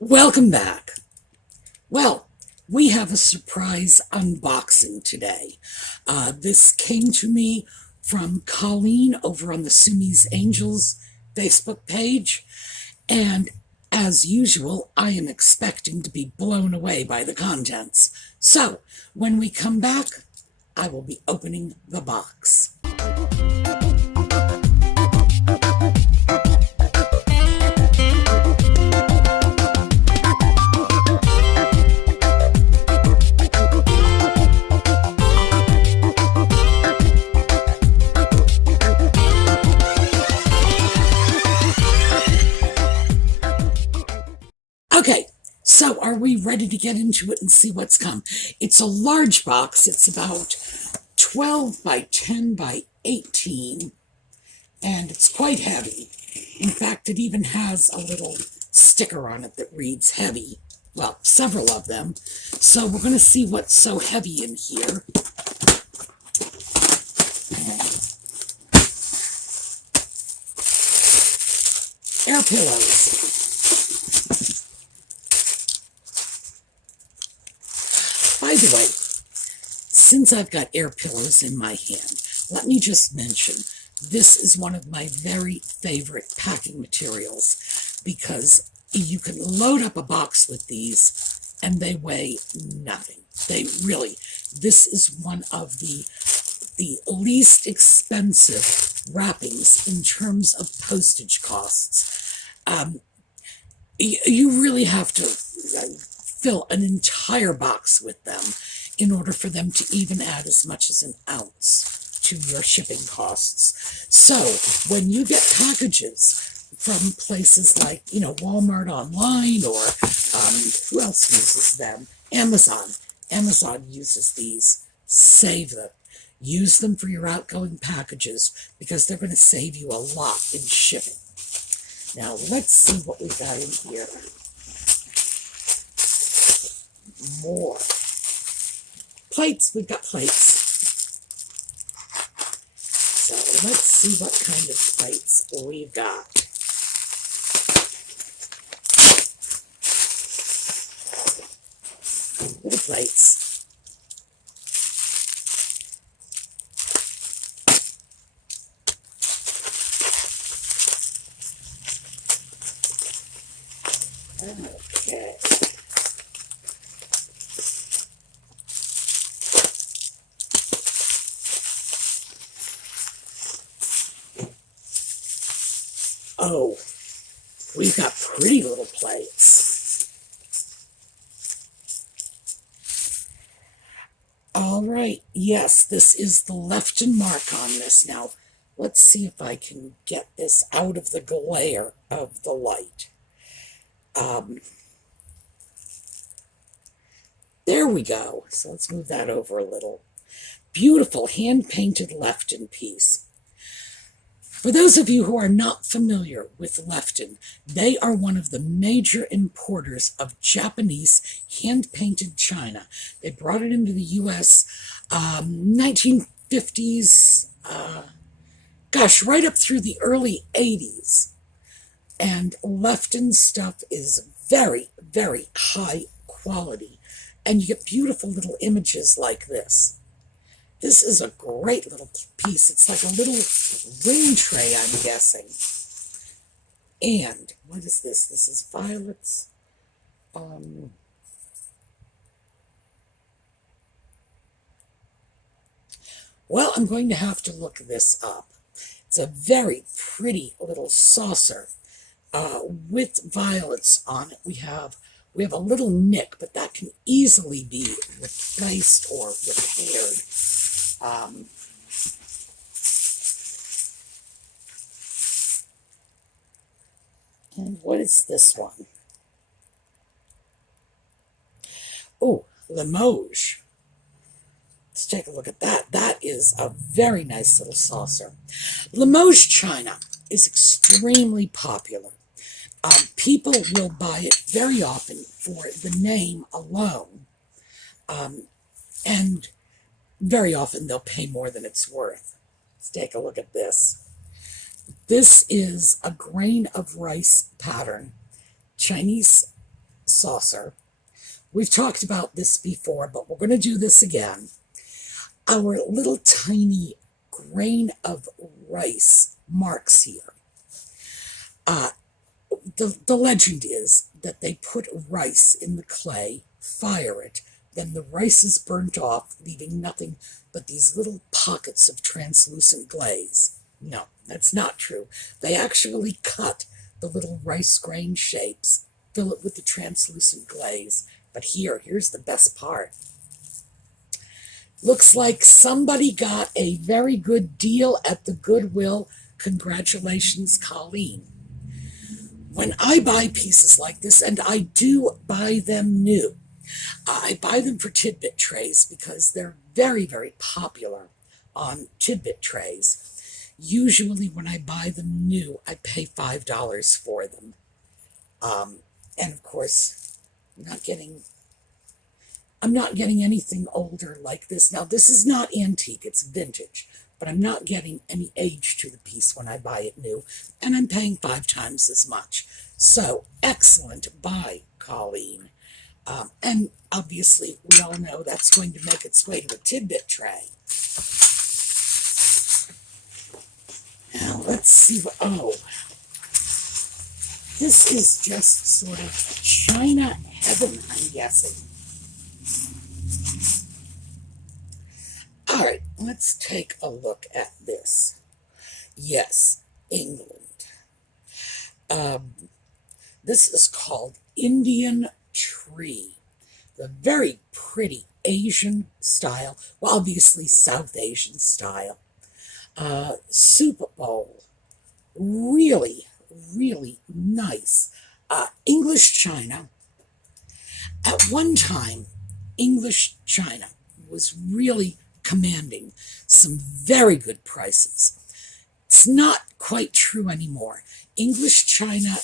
Welcome back. Well, we have a surprise unboxing today. This came to me from Colleen over on the SueMe Angels Facebook page, and as usual, I am expecting to be blown away by the contents. So, when we come back, I will be opening the box. Okay, so are we ready to get into it and see what's come? It's a large box. It's about 12 by 10 by 18, and it's quite heavy. In fact, it even has a little sticker on it that reads heavy. Well, several of them. So we're going to see what's so heavy in here. Air pillows. By the way, since I've got air pillows in my hand, let me just mention, this is one of my very favorite packing materials because you can load up a box with these and they weigh nothing. This is one of the least expensive wrappings in terms of postage costs. You really have to fill an entire box with them in order for them to even add as much as an ounce to your shipping costs. So when you get packages from places like, Walmart online, or who else uses them? Amazon. Amazon uses these. Save them. Use them for your outgoing packages because they're going to save you a lot in shipping. Now let's see what we got in here. More plates. We've got plates. So let's see what kind of plates we've got. Little plates. Okay. Oh, we've got pretty little plates. All right, yes, this is the Lefton mark on this. Now, let's see if I can get this out of the glare of the light. There we go. So let's move that over a little. Beautiful hand-painted Lefton piece. For those of you who are not familiar with Lefton, they are one of the major importers of Japanese hand-painted china. They brought it into the U.S. 1950s, right up through the early 80s. And Lefton stuff is very, very high quality. And you get beautiful little images like this. This is a great little piece. It's like a little ring tray, I'm guessing. And what is this? This is violets. Well, I'm going to have to look this up. It's a very pretty little saucer with violets on it. We have a little nick, but that can easily be replaced or repaired. And what is this one? Oh, Limoges. Let's take a look at that. That is a very nice little saucer. Limoges china is extremely popular. People will buy it very often for the name alone. And very often they'll pay more than it's worth. Let's take a look at this. This is a grain of rice pattern, Chinese saucer. We've talked about this before, but we're going to do this again. Our little tiny grain of rice marks here. The legend is that they put rice in the clay, fire it, then the rice is burnt off, leaving nothing but these little pockets of translucent glaze. No, that's not true. They actually cut the little rice grain shapes, fill it with the translucent glaze. But here's the best part. Looks like somebody got a very good deal at the Goodwill. Congratulations, Colleen. When I buy pieces like this, and I do buy them new, I buy them for Tidbit trays because they're very, very popular on Tidbit trays. Usually when I buy them new, I pay $5 for them. And of course, I'm not getting anything older like this. Now, this is not antique, it's vintage, but I'm not getting any age to the piece when I buy it new, and I'm paying 5 times as much. So, excellent buy, Colleen. And obviously, we all know that's going to make its way to a Tidbit tray. Now, let's see what, this is just sort of China heaven, I'm guessing. All right, let's take a look at this. Yes, England. This is called Indian Tree. The very pretty Asian style, well, obviously South Asian style. Soup bowl. Really, really nice. English china. At one time, English china was really commanding some very good prices. It's not quite true anymore. English china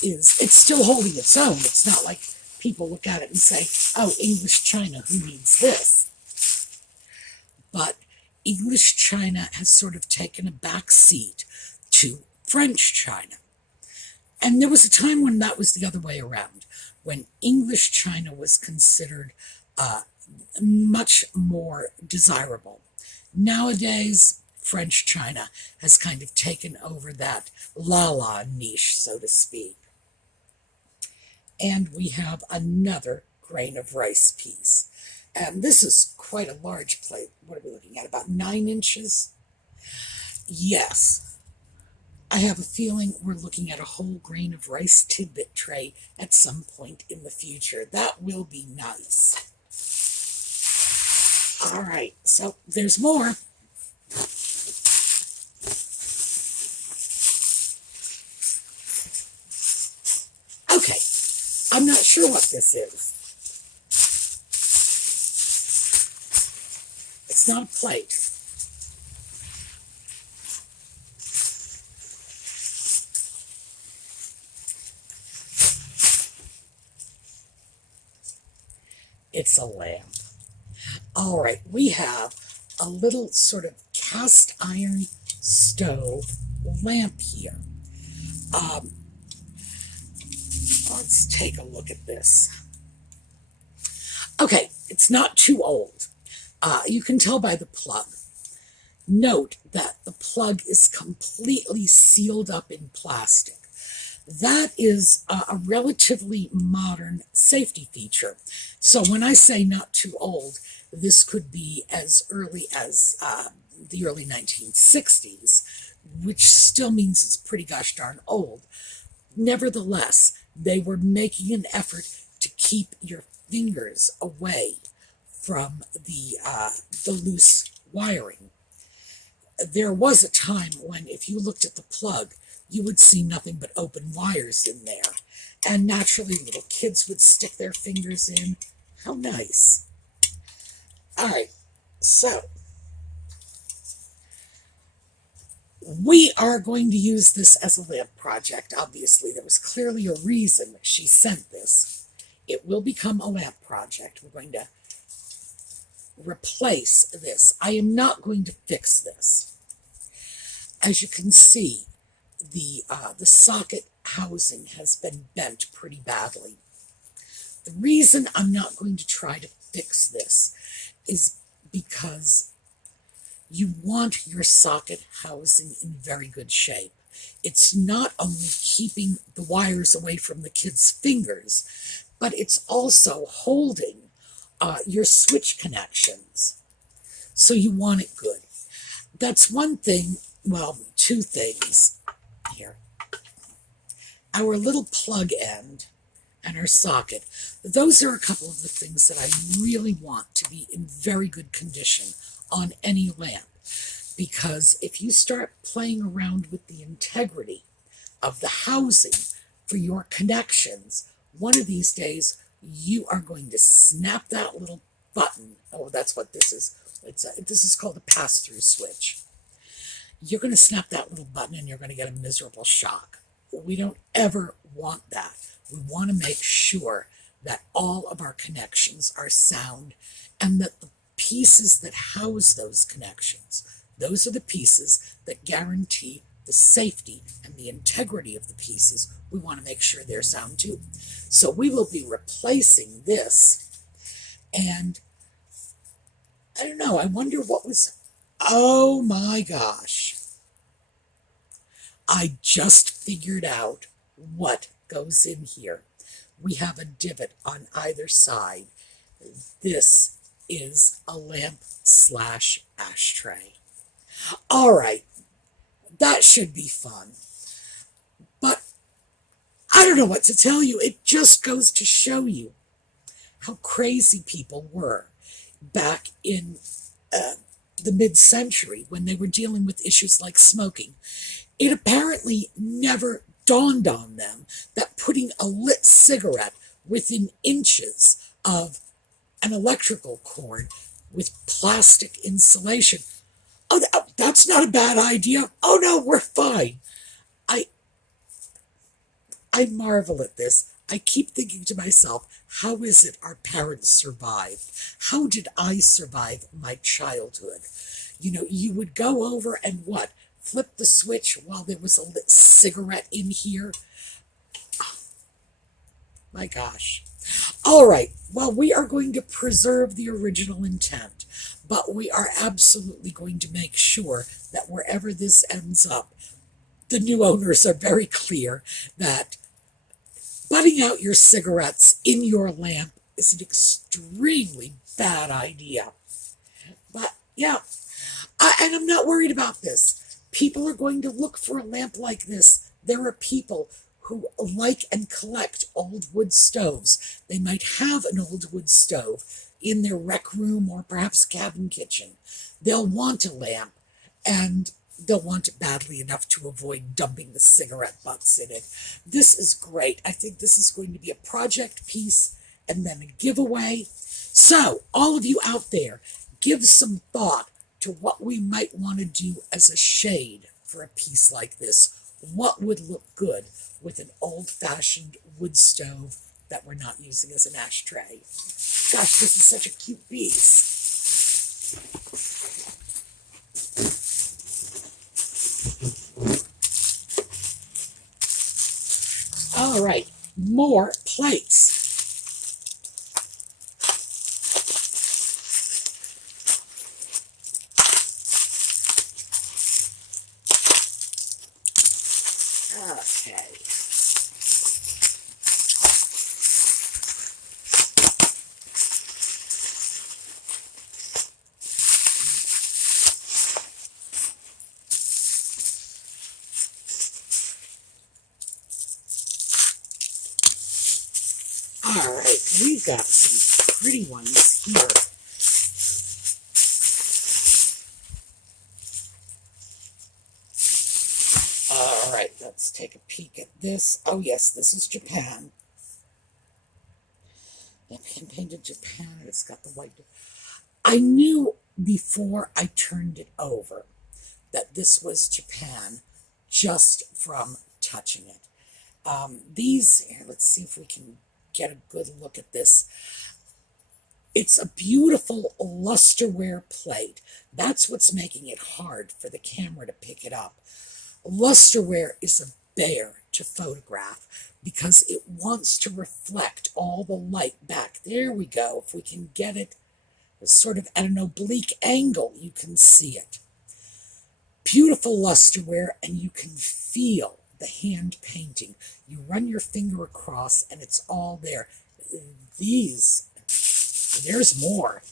it's still holding its own. It's not like people look at it and say, oh, English china, who needs this? But English china has sort of taken a back seat to French china. And there was a time when that was the other way around, when English china was considered much more desirable. Nowadays, French china has kind of taken over that la-la niche, so to speak. And we have another grain of rice piece. And this is quite a large plate. What are we looking at, about 9 inches? Yes. I have a feeling we're looking at a whole grain of rice tidbit tray at some point in the future. That will be nice. All right, so there's more. Okay, I'm not sure what this is. It's not a plate. It's a lamp. All right, we have a little sort of cast iron stove lamp here. Let's take a look at this. Okay, it's not too old. You can tell by the plug. Note that the plug is completely sealed up in plastic. That is a relatively modern safety feature. So when I say not too old, this could be as early as the early 1960s, which still means it's pretty gosh darn old. Nevertheless, they were making an effort to keep your fingers away from the loose wiring. There was a time when if you looked at the plug, you would see nothing but open wires in there. And naturally, little kids would stick their fingers in. How nice. All right, so we are going to use this as a lamp project. Obviously, there was clearly a reason she sent this. It will become a lamp project. We're going to replace this. I am not going to fix this. As you can see, the socket housing has been bent pretty badly. The reason I'm not going to try to fix this is because you want your socket housing in very good shape. It's not only keeping the wires away from the kids' fingers, but it's also holding your switch connections. So you want it good. That's one thing, well, two things here. Our little plug end and our socket, those are a couple of the things that I really want to be in very good condition on any lamp. Because if you start playing around with the integrity of the housing for your connections, one of these days you are going to snap that little button. Oh, that's what this is. This is called a pass-through switch. You're going to snap that little button and you're going to get a miserable shock. We don't ever want that. We want to make sure that all of our connections are sound and that the pieces that house those connections, those are the pieces that guarantee the safety and the integrity of the pieces. We want to make sure they're sound too. So we will be replacing this. And I don't know, I wonder what was, oh my gosh. I just figured out what goes in here. We have a divot on either side. This is a lamp/ashtray. All right, that should be fun. But I don't know what to tell you. It just goes to show you how crazy people were back in the mid-century when they were dealing with issues like smoking. It apparently never dawned on them that putting a lit cigarette within inches of an electrical cord with plastic insulation, oh, that's not a bad idea. Oh no, we're fine. I marvel at this. I keep thinking to myself, how is it our parents survived? How did I survive my childhood? You know, you would go over and what? Flip the switch while there was a lit cigarette in here? Oh, my gosh. All right, well, we are going to preserve the original intent, but we are absolutely going to make sure that wherever this ends up, the new owners are very clear that butting out your cigarettes in your lamp is an extremely bad idea. But yeah, and I'm not worried about this. People are going to look for a lamp like this. There are people who like and collect old wood stoves. They might have an old wood stove in their rec room or perhaps cabin kitchen. They'll want a lamp, and they'll want it badly enough to avoid dumping the cigarette butts in it. This is great. I think this is going to be a project piece and then a giveaway. So, all of you out there, give some thought to what we might want to do as a shade for a piece like this. What would look good with an old-fashioned wood stove that we're not using as an ashtray? Gosh, this is such a cute piece. All right, more plates. Okay. All right, we've got some pretty ones here. All right, let's take a peek at this. Oh yes, this is Japan. Yep, hand-painted Japan, and it's got the white. I knew before I turned it over that this was Japan just from touching it. These, here, let's see if we can get a good look at this. It's a beautiful Lusterware plate. That's what's making it hard for the camera to pick it up. Lusterware is a bear to photograph because it wants to reflect all the light back. There we go. If we can get it sort of at an oblique angle, you can see it. Beautiful lusterware, and you can feel the hand painting. You run your finger across and it's all there. These, there's more.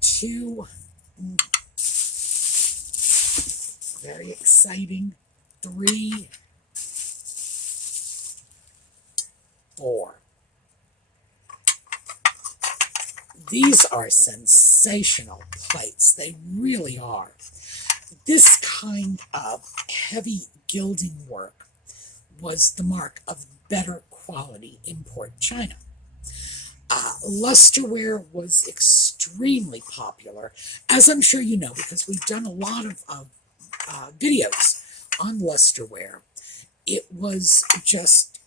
2, very exciting. 3, 4. These are sensational plates. They really are. This kind of heavy gilding work was the mark of better quality import china. Lusterware was extremely popular, as I'm sure you know, because we've done a lot of videos on lusterware. It was just,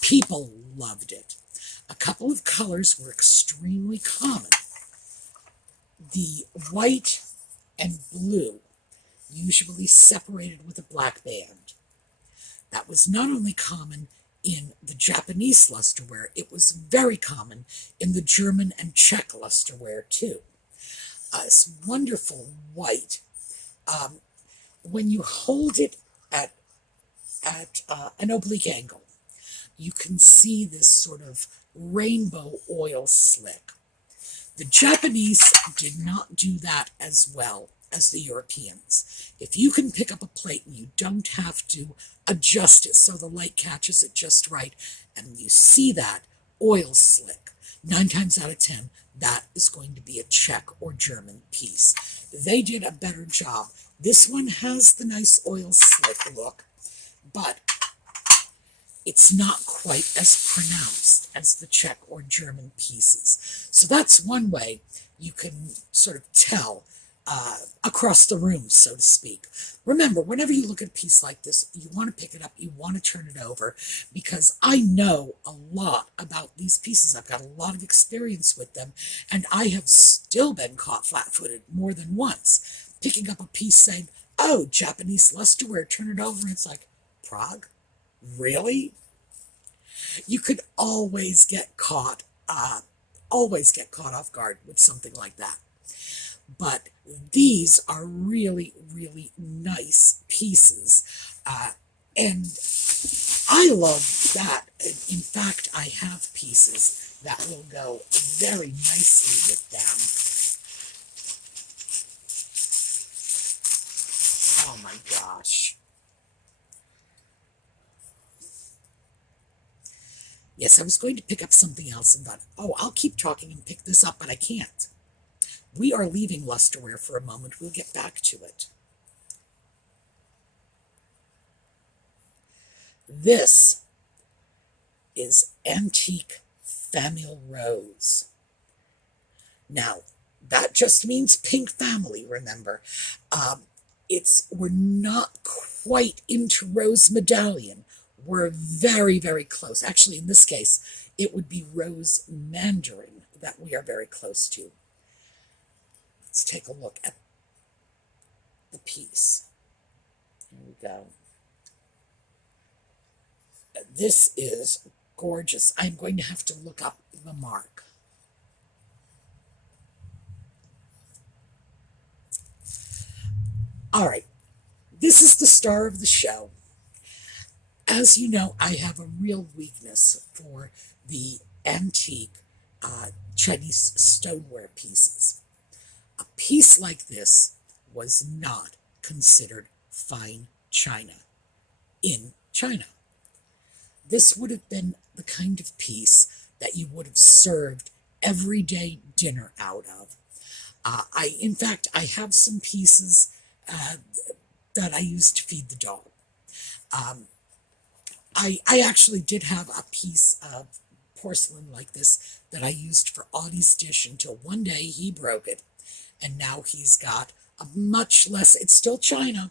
people loved it. A couple of colors were extremely common. The white and blue, usually separated with a black band. That was not only common in the Japanese lusterware, it was very common in the German and Czech lusterware too. It's wonderful white. When you hold it at an oblique angle, you can see this sort of rainbow oil slick. The Japanese did not do that as well as the Europeans. If you can pick up a plate and you don't have to adjust it so the light catches it just right, and you see that oil slick, 9 times out of 10, that is going to be a Czech or German piece. They did a better job. This one has the nice oil slick look, but it's not quite as pronounced as the Czech or German pieces. So that's one way you can sort of tell across the room, so to speak. Remember, whenever you look at a piece like this, you want to pick it up, you want to turn it over, because I know a lot about these pieces. I've got a lot of experience with them, and I have still been caught flat-footed more than once, picking up a piece saying, oh, Japanese lusterware, turn it over, and it's like, Prague? Really? You could always get caught off guard with something like that. But these are really, really nice pieces. And I love that. In fact, I have pieces that will go very nicely with them. Oh my gosh. Yes, I was going to pick up something else and thought, oh, I'll keep talking and pick this up, but I can't. We are leaving lusterware for a moment. We'll get back to it. This is antique famille rose. Now, that just means pink family, remember. We're not quite into rose medallion. We're very, very close. Actually, in this case, it would be rose mandarin that we are very close to. Let's take a look at the piece. Here we go. This is gorgeous. I'm going to have to look up the mark. All right. This is the star of the show. As you know, I have a real weakness for the antique Chinese stoneware pieces. A piece like this was not considered fine china in China. This would have been the kind of piece that you would have served everyday dinner out of. In fact, I have some pieces that I used to feed the dog. I actually did have a piece of porcelain like this that I used for Audie's dish until one day he broke it. And now he's got a much less, it's still china,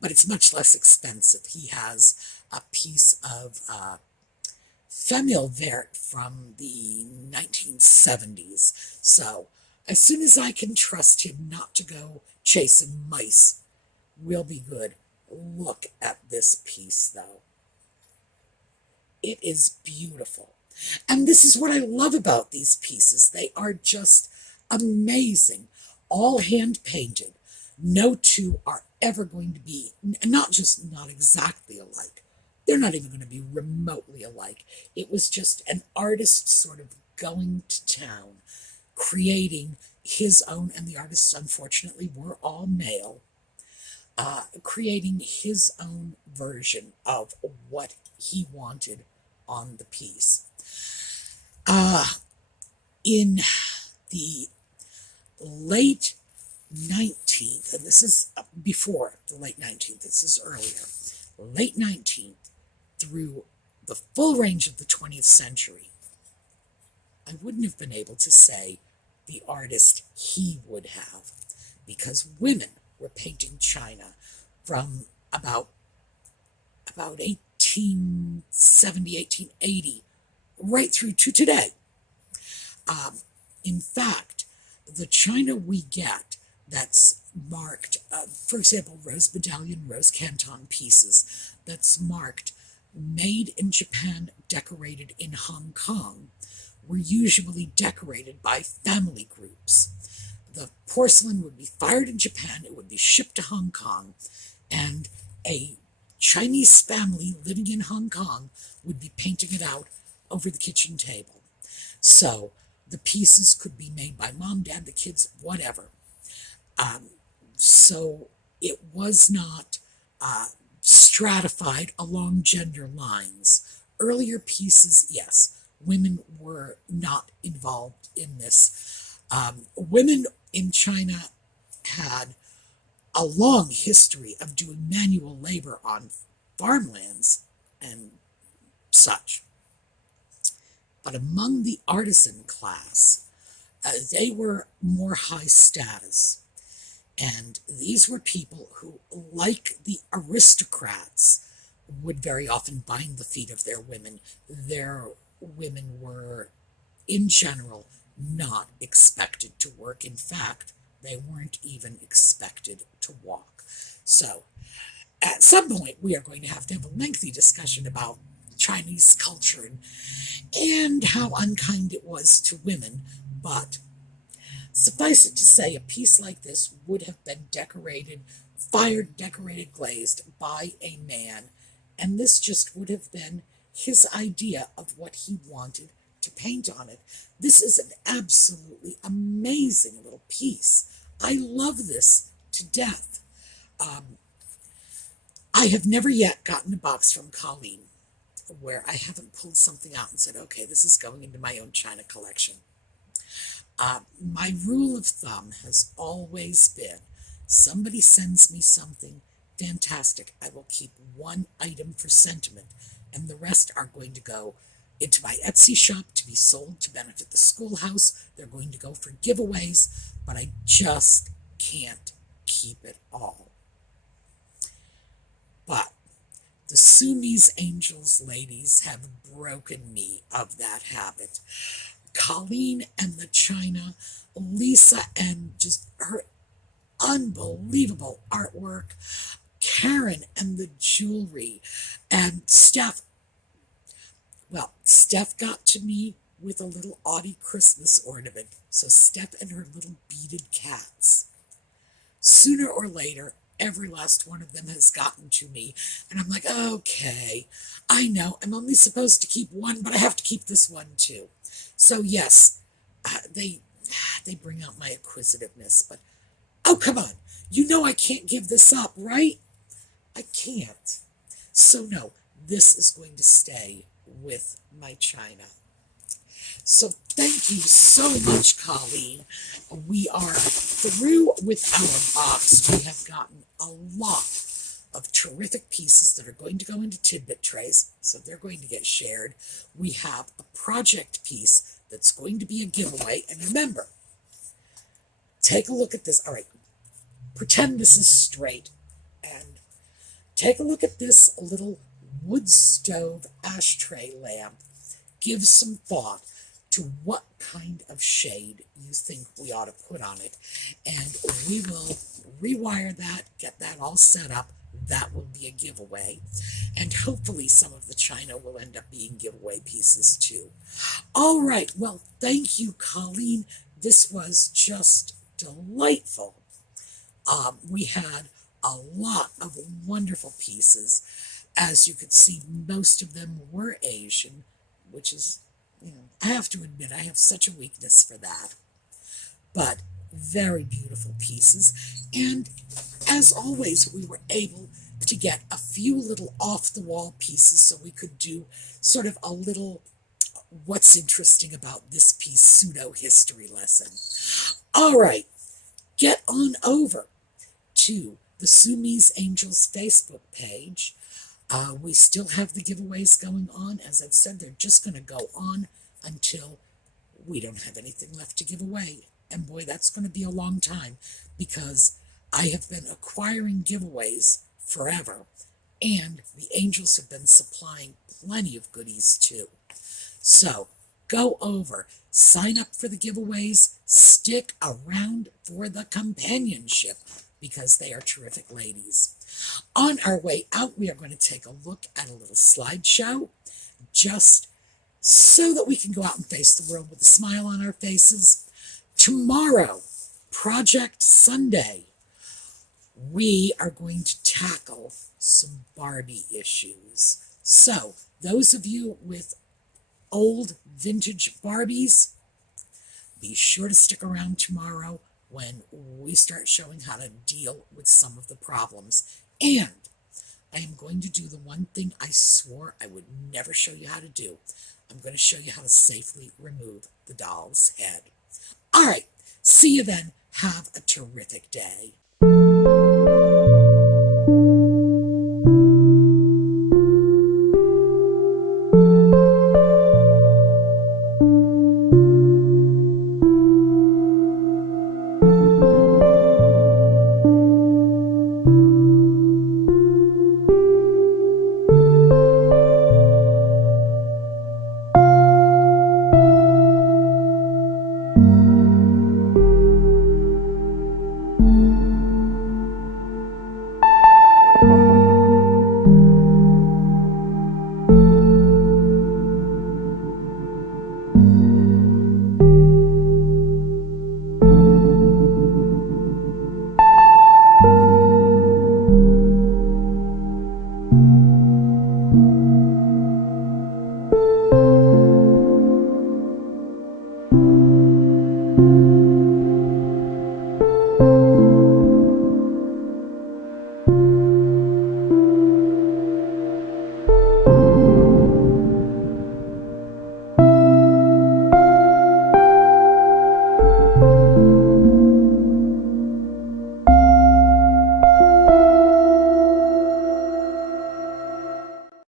but it's much less expensive. He has a piece of famille verte from the 1970s. So as soon as I can trust him not to go chasing mice, we'll be good. Look at this piece, though. It is beautiful. And this is what I love about these pieces. They are just amazing. All hand painted. No two are ever going to be, not exactly alike. They're not even going to be remotely alike. It was just an artist sort of going to town, creating his own, and the artists unfortunately were all male, creating his own version of what he wanted on the piece. In the late 19th, and this is before the late 19th, this is earlier, late 19th through the full range of the 20th century, I wouldn't have been able to say the artist he would have, because women were painting china from about 1870, 1880, right through to today. In fact, the china we get that's marked, for example, rose medallion, rose canton pieces, that's marked made in Japan, decorated in Hong Kong, were usually decorated by family groups. The porcelain would be fired in Japan, it would be shipped to Hong Kong, and a Chinese family living in Hong Kong would be painting it out over the kitchen table. So the pieces could be made by mom, dad, the kids, whatever. So it was not stratified along gender lines. Earlier pieces, yes, women were not involved in this. Women in China had a long history of doing manual labor on farmlands and such. But among the artisan class, they were more high status. And these were people who, like the aristocrats, would very often bind the feet of their women. Their women were, in general, not expected to work. In fact, they weren't even expected to walk. So, at some point, we are going to have a lengthy discussion about Chinese culture and how unkind it was to women, but suffice it to say, a piece like this would have been decorated, fired, decorated, glazed by a man, and this just would have been his idea of what he wanted to paint on it. This is an absolutely amazing little piece. I love this to death. I have never yet gotten a box from Colleen where I haven't pulled something out and said, okay, this is going into my own China collection. My rule of thumb has always been, somebody sends me something fantastic, I will keep one item for sentiment, and the rest are going to go into my Etsy shop to be sold to benefit the schoolhouse. They're going to go for giveaways, but I just can't keep it all. But the SueMe's Angels ladies have broken me of that habit. Colleen and the china, Lisa and just her unbelievable artwork, Karen and the jewelry, and Steph. Well, Steph got to me with a little Audie Christmas ornament, so Steph and her little beaded cats. Sooner or later, every last one of them has gotten to me, and I'm like, okay, I know, I'm only supposed to keep one, but I have to keep this one too. So yes, they bring out my acquisitiveness, but, oh, come on, you know I can't give this up, right? I can't. So no, this is going to stay with my china. So thank you so much, Colleen. We are through with our box. We have gotten a lot of terrific pieces that are going to go into Tidbit trays, so they're going to get shared. We have a project piece that's going to be a giveaway. And remember, take a look at this. All right, pretend this is straight. And take a look at this little wood stove ashtray lamp. Give some thought to what kind of shade you think we ought to put on it. And we will rewire that, get that all set up, that will be a giveaway. And hopefully some of the china will end up being giveaway pieces too. All right, well, thank you, Colleen. This was just delightful. We had a lot of wonderful pieces. As you could see, most of them were Asian, which is, I have to admit, I have such a weakness for that. But very beautiful pieces. And as always, we were able to get a few little off-the-wall pieces so we could do sort of a little what's interesting about this piece pseudo-history lesson. All right, get on over to the SueMe's Angels Facebook page. We still have the giveaways going on. As I've said, they're just going to go on until we don't have anything left to give away. And boy, that's going to be a long time, because I have been acquiring giveaways forever, and the Angels have been supplying plenty of goodies too. So go over, sign up for the giveaways, stick around for the companionship, because they are terrific ladies. On our way out, we are going to take a look at a little slideshow, just so that we can go out and face the world with a smile on our faces. Tomorrow, Project Sunday, we are going to tackle some Barbie issues. So, those of you with old vintage Barbies, be sure to stick around tomorrow when we start showing how to deal with some of the problems. And I am going to do the one thing I swore I would never show you how to do. I'm going to show you how to safely remove the doll's head. All right, see you then. Have a terrific day.